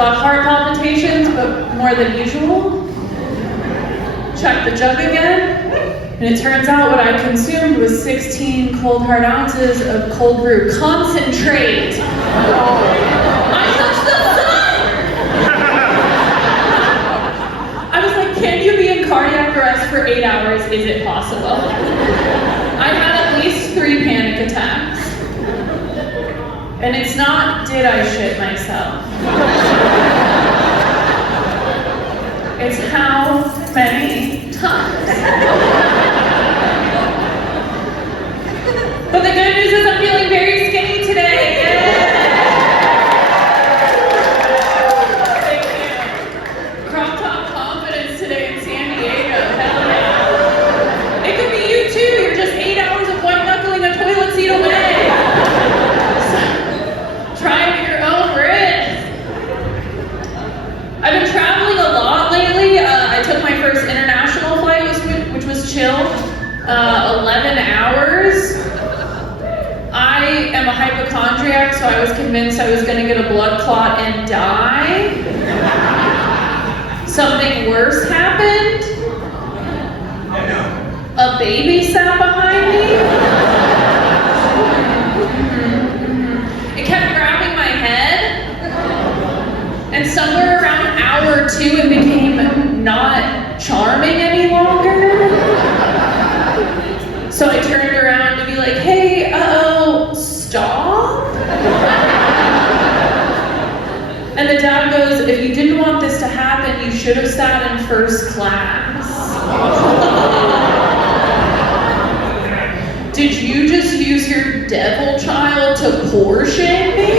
got heart palpitations, but more than usual. Checked the jug again, and it turns out what I consumed was 16 cold hard ounces of cold brew concentrate. I touched the sun! I was like, can you be in cardiac arrest for 8 hours? Is it possible? I had at least 3 panic attacks. And it's not, did I shit myself? It's how many times. But the good news is I'm feeling very skinny today. Thank you. Crop top confidence today in San Diego. Hell yeah. It could be you too. You're just 8 hours of white knuckling a toilet seat away. Try it at your own risk. I've been traveling a lot lately. I took my first international flight, which was chill, 11 hours. I am a hypochondriac, so I was convinced I was going to get a blood clot and die. Something worse happened. A baby sat behind me. It kept grabbing my head, and somewhere around hour 2 it became not charming any longer. So I turned around to be like, hey, stop. And the dad goes, if you didn't want this to happen, you should have sat in first class. Did you just use your devil child to portion me?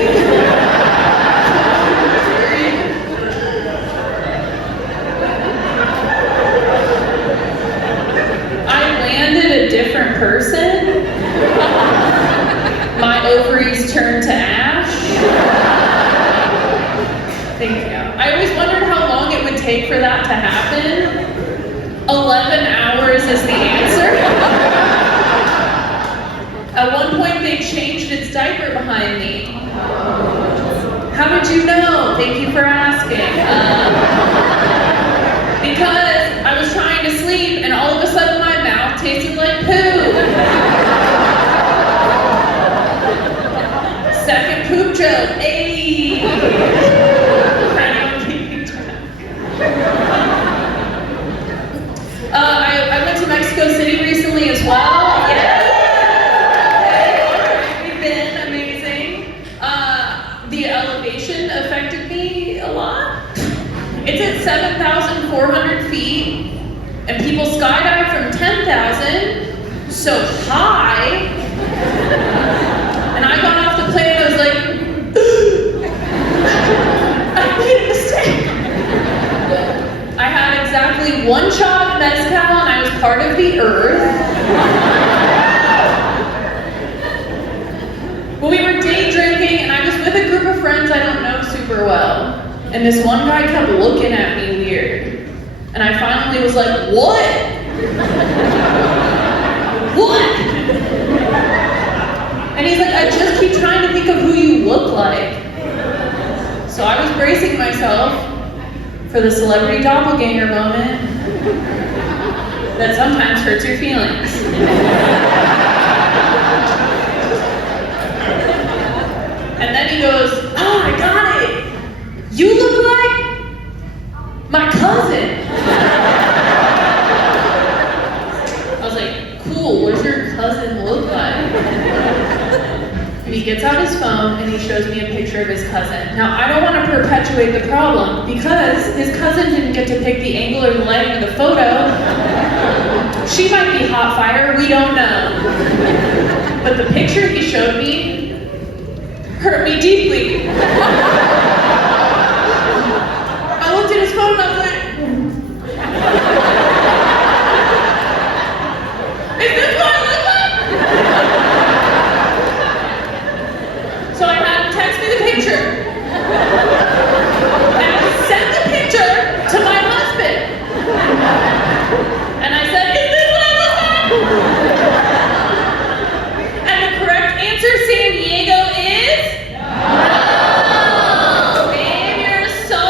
Different person. My ovaries turned to ash. Thank you. I always wondered how long it would take for that to happen. 11 hours is the answer. At one point they changed its diaper behind me. How did you know? Thank you for asking. Because I was trying to sleep and all of a sudden my mouth tasted like poo. Second poop joke. Ayy. I went to Mexico City recently as well. Yeah. We've been amazing. The elevation affected me a lot. It's at 7,400 feet, and people skydive from 10,000, so high. And I got off the plane and I was like, I made a mistake. I had exactly 1 shot of mezcal and I was part of the earth. Well, we were day drinking and I was with a group of friends I don't know super well. And this one guy kept looking at me weird. And I finally was like, what? What? And he's like, I just keep trying to think of who you look like. So I was bracing myself for the celebrity doppelganger moment that sometimes hurts your feelings. And then he goes, oh, I got it. You look like my cousin. I was like, cool, what does your cousin look like? And he gets out his phone and he shows me a picture of his cousin. Now, I don't want to perpetuate the problem because his cousin didn't get to pick the angle or the lighting of the photo. She might be hot fire, we don't know. But the picture he showed me hurt me deeply. I looked at his phone and I was like, is this what I look like? So I had him text me the picture. And I sent the picture to my husband. And I said, is this what I look like? And the correct answer, San Diego, is no. Man, you're so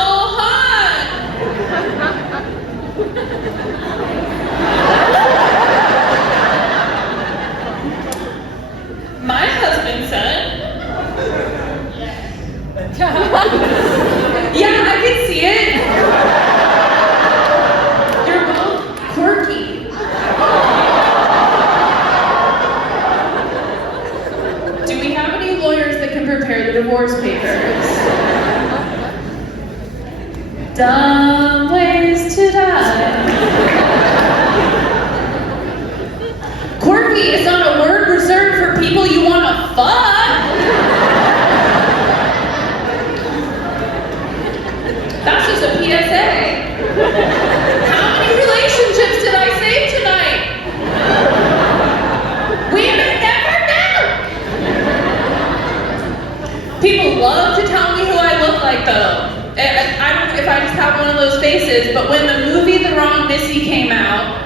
faces, but when the movie The Wrong Missy came out,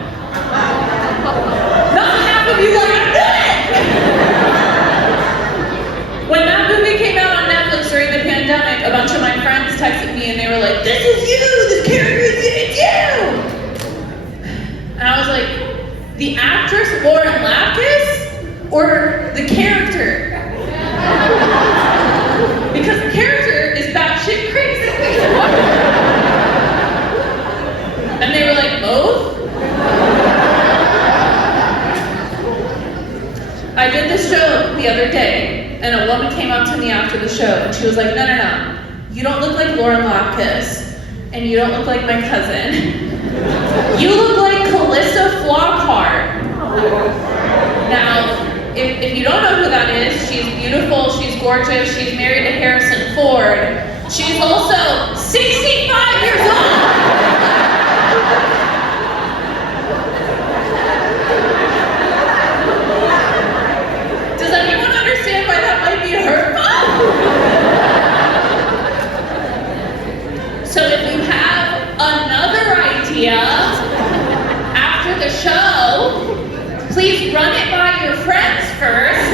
not half of you like, I did it! When that movie came out on Netflix during the pandemic, a bunch of my friends texted me and they were like, this is you! This character is you! And I was like, the actress Lauren Lapkus or the character? Because the character is batshit crazy. And they were like, both? I did this show the other day, and a woman came up to me after the show, and she was like, no. You don't look like Lauren Lapkus, and you don't look like my cousin. You look like Calista Flockhart. Now, if you don't know who that is, she's beautiful, she's gorgeous, she's married to Harrison Ford. She's also 65 years old. Does anyone understand why that might be hurtful? So if you have another idea after the show, please run it by your friends first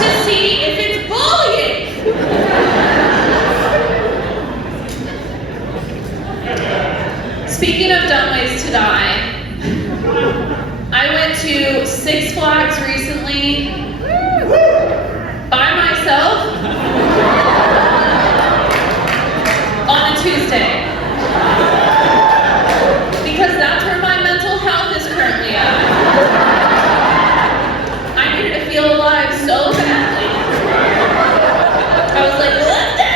to see if it's bullying. Speaking of dumb ways to die, I went to Six Flags recently by myself on a Tuesday. Because that's where my mental health is currently at. I needed to feel alive so badly. I was like, let's do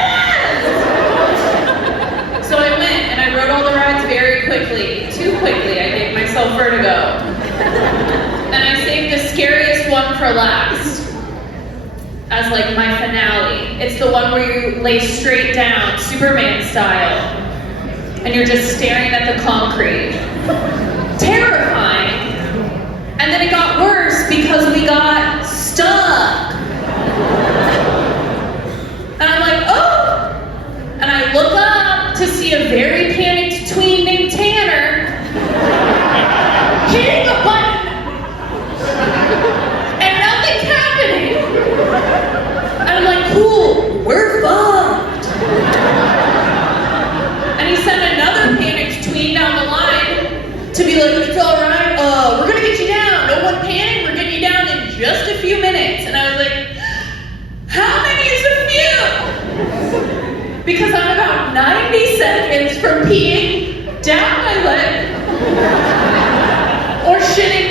this! So I went and I rode all the rides very quickly. Too quickly, I gave myself vertigo. And I saved the scariest one for last. As like my finale. It's the one where you lay straight down, Superman style. And you're just staring at the concrete. Terrifying. And then it got worse because we got stuck. And I'm like, oh! And I look up to see a very panicked tween named Tanner hitting a button. And nothing's happening. And I'm like, cool, we're fucked. And he sent another panicked tween down the line to be like, it's all right, we're gonna get you down. No one panic, we're getting you down in just a few minutes. And I was like, how many is a few? Because I'm about 90 seconds from peeing down my leg or shitting